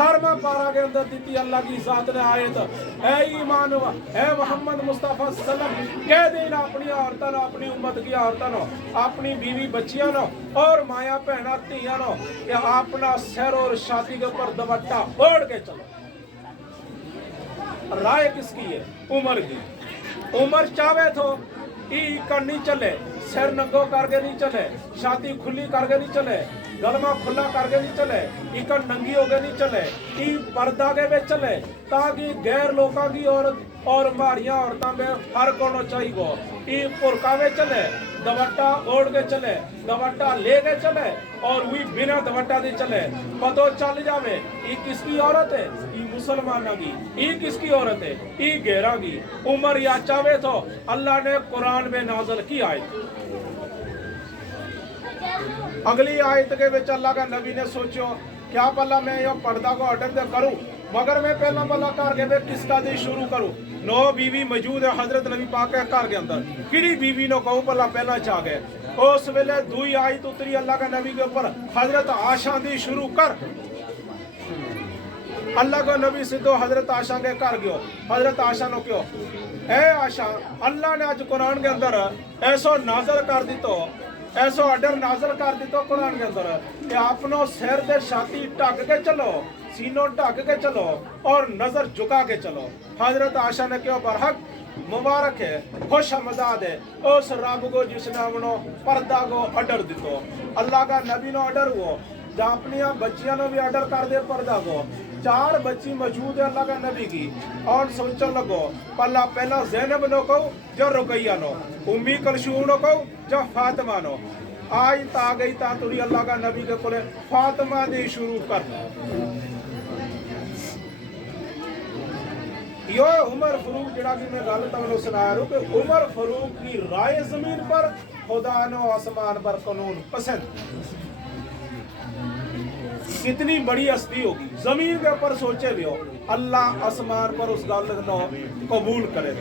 18वां पारा के अंदर दी अल्लाह की ज़ात ने आयत, ऐ ईमान ऐ मोहम्मद मुस्तफा सल्लम कह देना अपनी औरतों नो, अपनी उम्मत की औरतों नो, अपनी बीवी बच्चियों नो और माया भैना धियां नो कि अपना सिर और छाती के ऊपर दुपट्टा ओढ़ के चलो। राय किसकी है? उमर की। उमर चाहे तो ई करनी चले, सिर नंगो करके नहीं चले, छाती खुली करके नहीं चले, गलमा खुला करके नहीं चले, इकन नंगी हो गए नहीं चले, ई पर्दा के में चले ताकि गैर लोगों की और मारिया औरतों में फर्क होना चाहिए। ई पुरका में चले, दुपट्टा ओढ़ के चले, दुपट्टा ले के चले और वही बिना दुपट्टा दे चले, पतो चल जावे ई किसकी औरत है, ई मुसलमानों की। ई किसकी औरत है? ई गैरा की। उमर या चाहे तो अल्लाह ने कुरान में नाज़िल की आयत, अगली आयत के विच अल्लाह का नबी ने सोचो क्या पला मैं यो पर्दा को ऑर्डर दे करूं, मगर मैं पहला पला घर के में किसका दी शुरू करूं। 9 बीवी मौजूद है हजरत नबी पाक के घर के अंदर, किड़ी बीवी नो कहूं पला पहला चाह गए। उस वेले दुई आयत उतरी अल्लाह का नबी के ऊपर, हजरत आशा दी शुरू कर। अल्लाह का नबी सीधो हजरत आशा के घर गयो। हजरत आशा नो क्यों, ए आशा अल्लाह ने आज कुरान के अंदर ऐसो नाज़िल कर दी, तो ऐसो ऑर्डर नाज़िल कर दी तो कुरान के अंदर कि अपनो सिर दे छाती ढक के चलो, सीनों ढक के चलो और नजर झुका के चलो। हजरत आशा ने क्यों बरहक मुबारक है, खुश आमदाद है उस रब को जिसने अपनो पर्दा को ऑर्डर दितो। अल्लाह का नबी नो ऑर्डर हुआ, जहाँ अपनी बच्चियों ने भी ऑर्डर कर दे पर्दा को। 4 बच्ची मौजूद है अल्लाह का नबी की और सोचने लगो पल्ला पहला ज़ैनब नो कहो जो रुकैया नो, उम्मी कलसूम नो कहो जो फातिमा नो। आज ता गई ता तुरी अल्लाह का नबी के कोले फातिमा दी शुरू कर। यो उमर फरूक जड़ा की मैं गल तुहानू सुना रहा हूं कि उमर फरूक की राय जमीन पर, खुदा नो आसमान पर कानून पसंद। कितनी बड़ी हस्ती होगी, जमीन के ऊपर सोचे भी हो, अल्लाह आसमान पर उस गल को कबूल करे।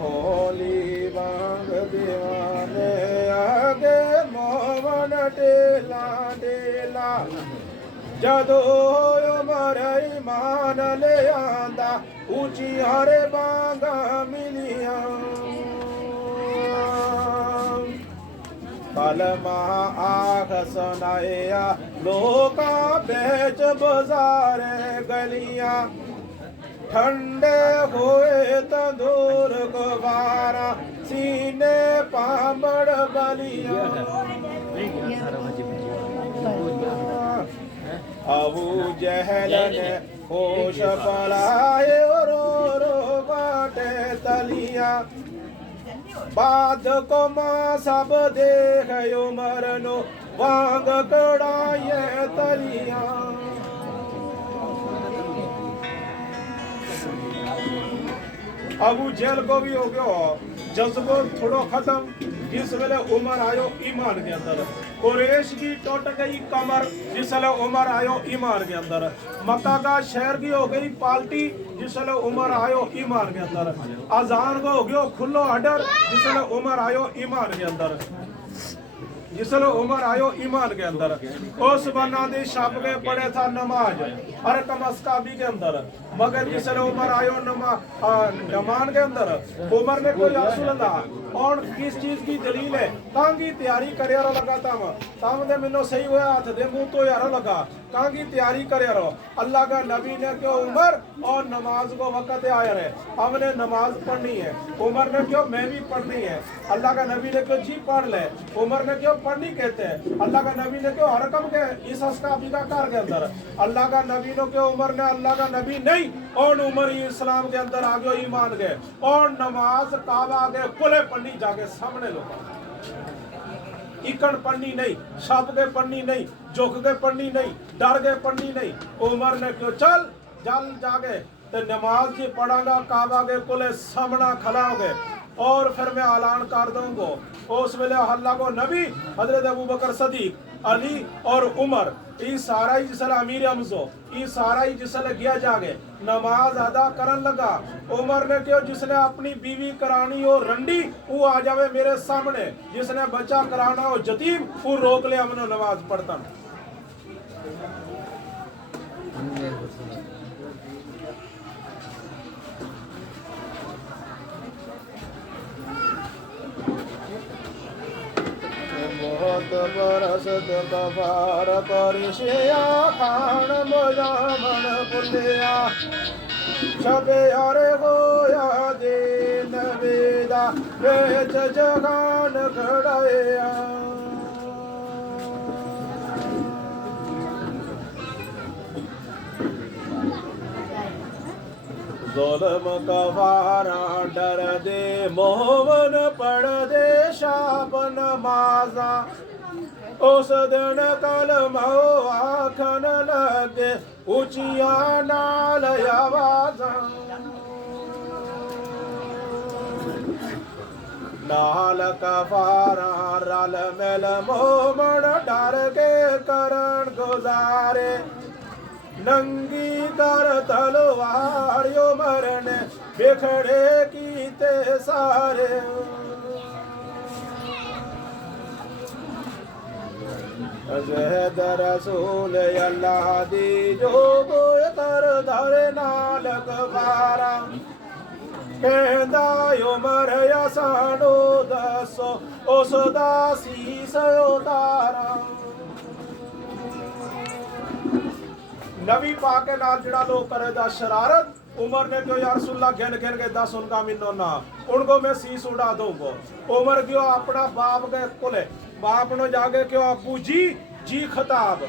होली बांग दीवाने आगे मोहन डेला डेला, जदो उमर ईमान ले आंदा ऊंची हरे बांगा मिलिया। कलमा आख सुनाया लोका बेच बाजारे गलियां, ठंडे हुए तंदूर गुब्बारा सीने पामड़ बलियां। अबू जहल ने होश पलाए रो रो बाटे तलियां, बाद को मां सब देख उमर नो वांग कड़ाए तलियां। अबू जेल को भी हो गयो जज्बो थोड़ो खत्म जिस वेले उमर आयो ईमान के अंदर। कुरैश की टूट गई कमर जिस वेले उमर आयो ईमान के अंदर। मक्का का शहर की हो गई पाल्टी जिस वेले उमर आयो ईमान के अंदर। अजान को हो गयो खुलो ऑर्डर जिस वेले उमर आयो ईमान के अंदर। जिस वेले उमर आयो ईमान के अंदर। उस बना दी छप के पड़े था नमाज हर कमस्काबी के अंदर, मगर जिस वेले उमर आयो नमान के अंदर उमर ने कोई अल्लाह और किस चीज की दलील है कांगी तैयारी करे लगा तम दे मैनू सही हुआ हाथ दे मुंह तो यार लगा कांगी तैयारी करे रहो। अल्लाह का नबी ने क्यों उमर और नमाज को वक्त आया है, हमने नमाज पढ़नी है। उमर ने क्यों मैं भी पढ़नी है। अल्लाह का नबी ने क्यों जी पढ़ ले, उमर ने क्यों पढ़नी कहते हैं। अल्लाह का नबी ने क्यों हरकम के इस अस्काबी का घर के अंदर। अल्लाह का नबी ने क्यों उमर ने अल्लाह का नबी नहीं और उमर इस्लाम के अंदर आ गए ईमान गए और नमाज काबा गए खुले पढ़नी जाके सामने लोग इकन पढ़नी नहीं, छप के पढ़नी नहीं, झुक के पढ़नी नहीं, डर के पढ़नी नहीं। उमर ने क्यों चल जल जागे तो नमाज जी पढ़ांगा काबा के कुले सामना खड़ा हो गए और फिर मैं ऐलान कर दूंगा। उस वेले अल्लाह को नबी हजरत अबू बकर सदीक अली और उमर ये सारा ही जिसले अमीर हमजो ये सारा ही जिसले गया जागे नमाज अदा करन लगा। उमर ने क्यों जिसने अपनी बीवी करानी हो रंडी वो आ जावे मेरे सामने, जिसने बच्चा कराना हो जतीम वो रोक ले हमने नमाज पढ़ता। बहुत बरसत कबार परिशया खान मजामन पुलिया छबे अरे गोया दिन वेदा बेच जगान खड़ाया ज़ुल्म का वारा डर दे मोहन पढ़ दे शाबन माजा उस दिन कलमा आखन लगे ऊंचिया नाल आवाज़ा नाल कफारा रल मिल मोमन डर के करण गुजारे नंगी कर तलवार यो मरने बिखड़े कीते सारे अजहद रसूल अल्लाह दी जो कोई कर धरे नाल कफारा कहंदा यो मर या साडो दसो उस दा सीस उतारा नबी पाक के नाल जड़ा लोग करे दा शरारत उमर ने क्यों या रसूलुल्लाह गिन गिन के 10 उनका मिनो ना उनको मैं सीस उड़ा दूंगा उमर क्यों अपना बाप के कोले बाप ने जाके क्यों अबू जी खिताब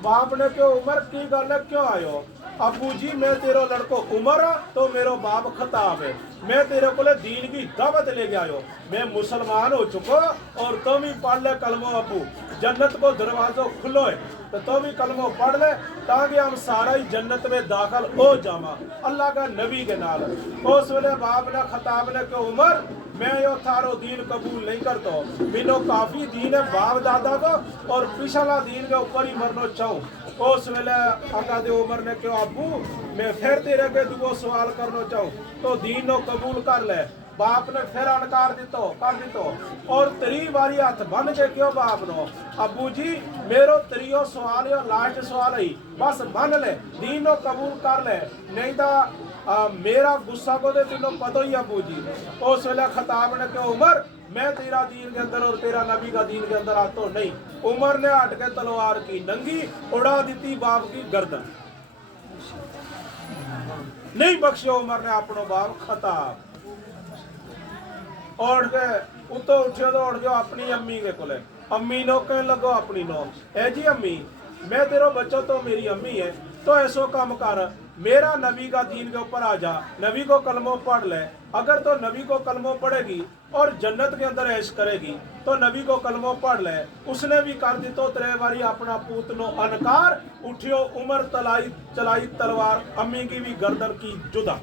बाप ने क्यों उमर की गल क्यों आयो अबू जी मैं तेरो लड़को उमर तो मेरो बाप खिताब है मैं तेरे को दीन की दावत ले गया हो मैं मुसलमान हो चुको और तुम ही पढ़ ले कलमो अबू जन्नत को दरवाजो खुलो है तो तुम ही कलमो पढ़ ले ताकि हम सारा ही जन्नत में दाखिल हो जावा अल्लाह का नबी के नाल उस वेले बाप ने खिताब ने कि उमर मैं यो थारो दीन कबूल नहीं करता बिनो काफी दीन है बाप दादा को और पिछला दीन के ऊपर ही मरना चाहूँ उस वेले आका दे उमर ने क्यों अबू मैं फिर तेरे के दुगो सवाल करना चाहूँ तो दीन को कबूल कर ले बाप ने फिर अनकार कर दितो और त्री बारी हाथ बन के क्यों बाप नो अबू जी मेरो त्रियो सवाल है लास्ट सवाल है बस मान ले दीनो कबूल कर ले नहीं तो मेरा गुस्सा को दे तीनों पता ही अबू जी उस वेले खिताब ने क्यों उमर मैं तेरा दीन के अंदर और तेरा नबी का दीन के अंदर आता तो नहीं उमर ने हट के तलवार की नंगी उड़ा दी बाप की गर्दन नहीं बख्शो उमर ने अपनो बाप खिताब उठ के उतो उठियो तो उठ गयो अपनी अम्मी के कोले अम्मी नो कहने लगो अपनी नो है जी अम्मी मैं तेरो बच्चो तो मेरी अम्मी है तो ऐसो काम कर मेरा नबी का दीन के ऊपर आ जा नबी को कलमों पढ़ ले अगर तो नबी को कलमों पढ़ेगी और जन्नत के अंदर ऐश करेगी तो नबी को कलमों पढ़ ले उसने भी कर दी तो त्रे बारी अपना पूत नो अनकार उठियो उमर चलाई तलवार अम्मी की भी गर्दन की जुदा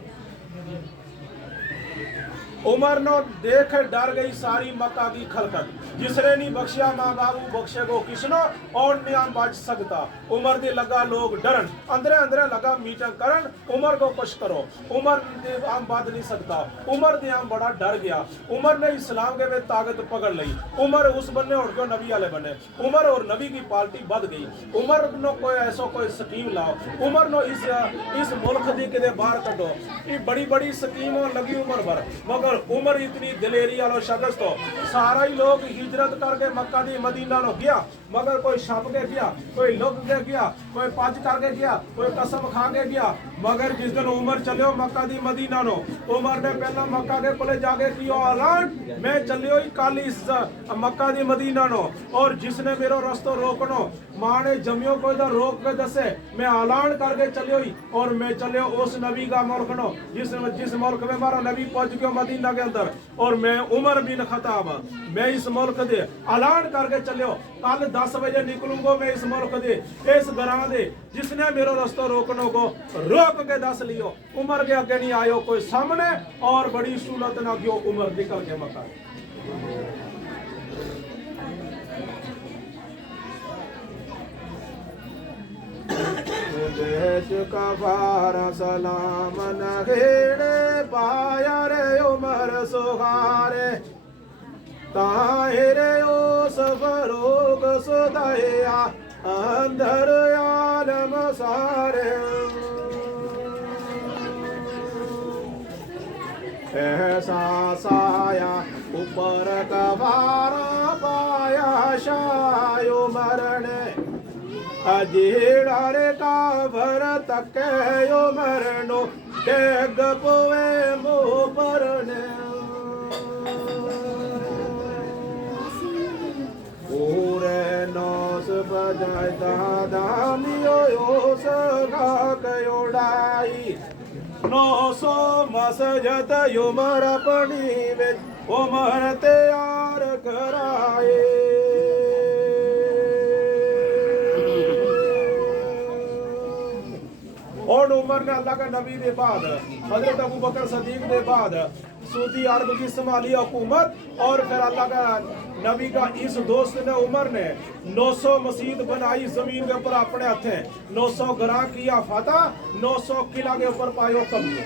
उमर नो देख डर गई सारी मक्का की खलकत जिसने नहीं बख्शिया माँ बाबू बख्शे को किसनो और नहीं बच सकता उमर दे लगा लोग डरन अंदरे अंदरे लगा मीटिंग करन उमर को कुछ करो उमर दे आम बात नहीं सकता उमर दे आम बड़ा डर गया उमर ने इस्लाम के में ताकत पकड़ ली उमर उस बन्ने उठ गयो नबी वाले बने उमर और नबी की पार्टी बढ़ गई उमर नो कोई ऐसा कोई स्कीम लाओ उमर नो इस मुल्क दी के बाहर कटो ये बड़ी बड़ी स्कीम लगी उमर भर मगर उमर इतनी दिलेरी वालों शख्स तो सारा ही लोग हिजरत करके मक्का दी मदीना नो गया मगर कोई छप के गया कोई लुक के गया कोई पज करके गया कोई कसम खा के गया मगर जिस दिन उमर चलियो मक्का दी मदीना नो उमर ने पहला मक्का के कोले जाके कियो ऐलान मैं चलियो ही कल इस मक्का दी मदीना नो और जिसने मेरो रस्तो रोकनो मां ने जमियो को इधर रोक के दसे मैं ऐलान करके चलियो ही और मैं चलियो उस नबी का मुल्क नो जिस मुल्क में हमारा नबी पहुंच गयो मदीना के अंदर और मैं उमर बिन खत्ताब मैं इस मुल्क दे ऐलान करके चलियो कल 10 बजे निकलूंगा मैं इस मुल्क दे इस दरा दे जिसने मेरो रस्तो रोकनो को रोक के दस लियो उमर के आगे नहीं आयो कोई सामने और बड़ी सूरत ना क्यों उमर निकल के मक्का का फारा सलाम नगेड़े पाया रे उमर सुहारे ताहिरे ओ सफरोग सुदाया اندر عالم سارے احساس آیا اوپر کبارا پایا شاہ عمر نے اجیڑارے کعبر تک عمر نو ڈگ پوے منہ پر نے پورے نوس بجائے دادامیو یوس گاک یوڑائی نو سو مسجد عمر اپنی وچ عمر تیار کرائے اور عمر نے اللہ کا نبی دے بعد حضرت ابوبکر صدیق دے بعد سعودی عرب کی سمالی حکومت اور پھر اللہ کا نبی کا اس دوست نے عمر نے 900 مسجد بنائی زمین کے اوپر اپنے ہتھیں 900 گراں کیا فتح 900 قلعہ کے اوپر پایو قبضہ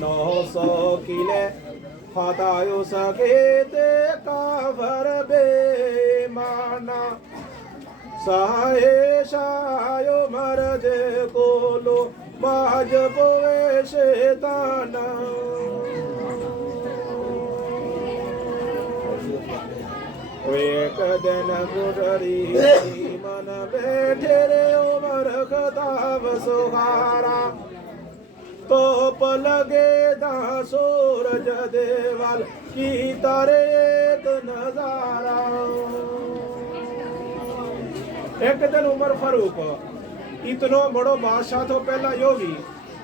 900 قلعے فتح ہو سکے تے کافر بے مانا سائے شاہ عمر دے کولو باج پوے شیطانا ایک دن گزری من بیٹھے رے عمر خطاب سہارا توپ لگے دا سورج دیوال کی تارے ایک نظارہ ایک دن عمر فاروق اتنو بڑو بادشاہ تو پہلا یوگی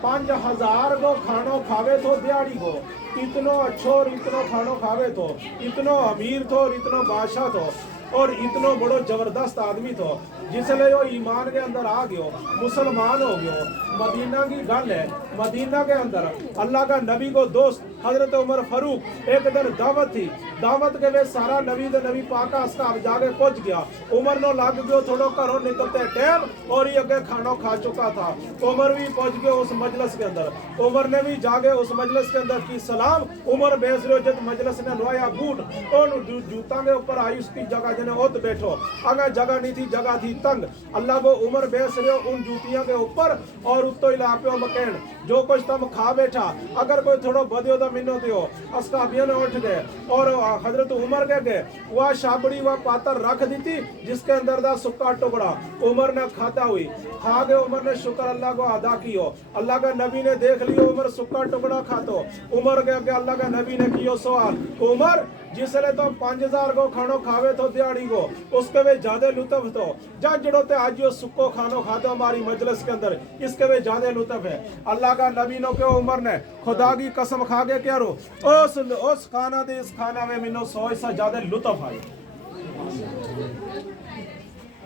5000 کو کھانو کھاوے تو دیاڑی کو اتنو اچھو اور اتنو کھانو کھاوے تو اتنو امیر تو اور اتنو بادشاہ تو اور اتنو بڑو زبردست آدمی تو جس لئے وہ ایمان کے اندر آ گئے مسلمان ہو گئے مدینہ کی گل ہے مدینہ کے اندر اللہ کا نبی کو دوست حضرت عمر فاروق ایک دن دعوت تھی دعوت کے میں سارا نبی دے نبی پاکا اسکاب جاگے پہنچ گیا عمر نو لگ گئے تھوڑو کرو نکلتے ٹیم اور یہ اگے کھانو کھا چکا تھا عمر بھی پہنچ گئے اس مجلس کے اندر عمر نے بھی جاگے اس مجلس کے اندر کی سلام عمر بیس رہے جت مجلس نے لوایا بوٹ اور جوتا کے اوپر آئی اس کی جگہ جنہیں ات بیٹھو اگر جگہ نہیں تھی جگہ تھی تنگ اللہ کو عمر بیس رہے ان جوتیاں کے اوپر اور اتو علاقے مکین جو کچھ تم کھا بیٹھا اگر کوئی تھوڑو بدیو دا منو دیو اسکابیوں نے اٹھ گئے اور حضرت عمر کے گئے وہ شابڑی وہ پاتر رکھ دی تھی جس کے اندر دا سکا ٹکڑا عمر نے کھاتا ہوئی کھا گئے عمر نے شکر اللہ کو ادا کیو اللہ کا نبی نے دیکھ لیو عمر سکا ٹکڑا کھاتو عمر کے اگے اللہ کا نبی نے کیو سوال عمر جس لئے تو 5000 کو کھانو کھاوے تو دیاڑی کو اس کے بھی زیادہ لطف تو جا جڑو تے آجیو سکو کھانو کھاتے ہماری مجلس کے اندر اس کے بھی زیادہ لطف ہے اللہ کا نبی نو کہ عمر نے خدا کی قسم کھا گئے کیا رو اس کھانا دے اس کھانا میں منو 100 ایسا زیادہ لطف آئی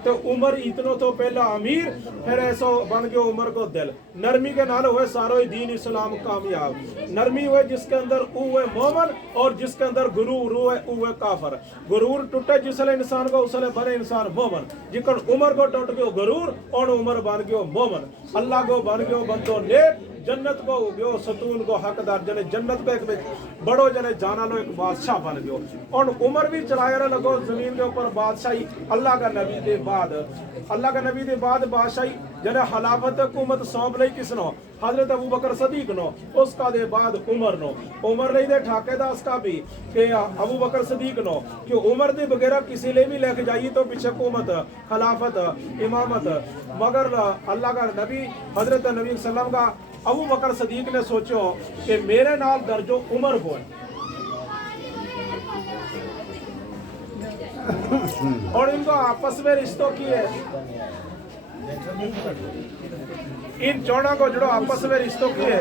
تو عمر اتنو تو پہلا امیر پھر ایسا بن گیا عمر کو دل نرمی کے نال ہوئے سارو دین اسلام کامیاب نرمی ہوئے جس کے اندر اوے مومن اور جس کے اندر غرور ہوئے اوے کافر غرور ٹوٹے جس لئے انسان کو اس لئے بنے انسان مومن جکن عمر کو ٹوٹ گیا غرور اور عمر بن گیا مومن اللہ کو بن گیا بندو نیک جنت کو گیو ستون کو حقدار جنے جنت کو ایک بڑو جنے جانا لو ایک بادشاہ بن گیو اور عمر بھی چلایا رہا لگو زمین کے اوپر بادشاہی اللہ کا نبی دے بعد بادشاہی جنے خلافت حکومت سونپ لئی کس نو حضرت ابوبکر صدیق نو اس کا دے بعد عمر نو عمر لئی دے ٹھاکے دا اس کا بھی کہ ابوبکر صدیق نو کہ عمر دے بغیرہ کسی لے بھی لے کے جائیے تو پیچھے حکومت خلافت امامت مگر اللہ کا نبی حضرت نبی صلی اللہ علیہ وسلم کا ابوبکر صدیق نے سوچو کہ میرے نال درجو عمر کو ہے اور ان کو آپس میں رشتوں کی ہے ان چوڑا کو جڑو آپس میں رشتوں کی ہے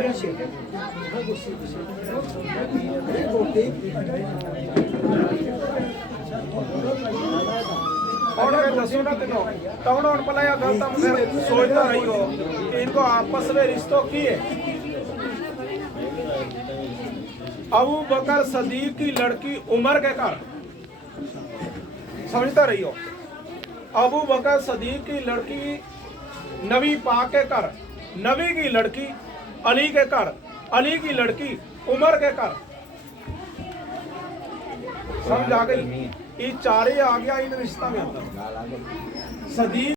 اور دسو نہ تنو توڑو ان پلایا گلتا مجھے سوچتا رہی ہو کہ ان کو آپس میں رشتوں کی ہے ابوبکر صدیق کی لڑکی عمر کے گھر سمجھتا رہی ہو ابوبکر صدیق کی لڑکی نبی پاک کے گھر نبی کی لڑکی علی کے گھر علی کی لڑکی عمر کے گھر سمجھ آ گئی یہ چارے آ گیا ان رشتہ میں اندر صدیق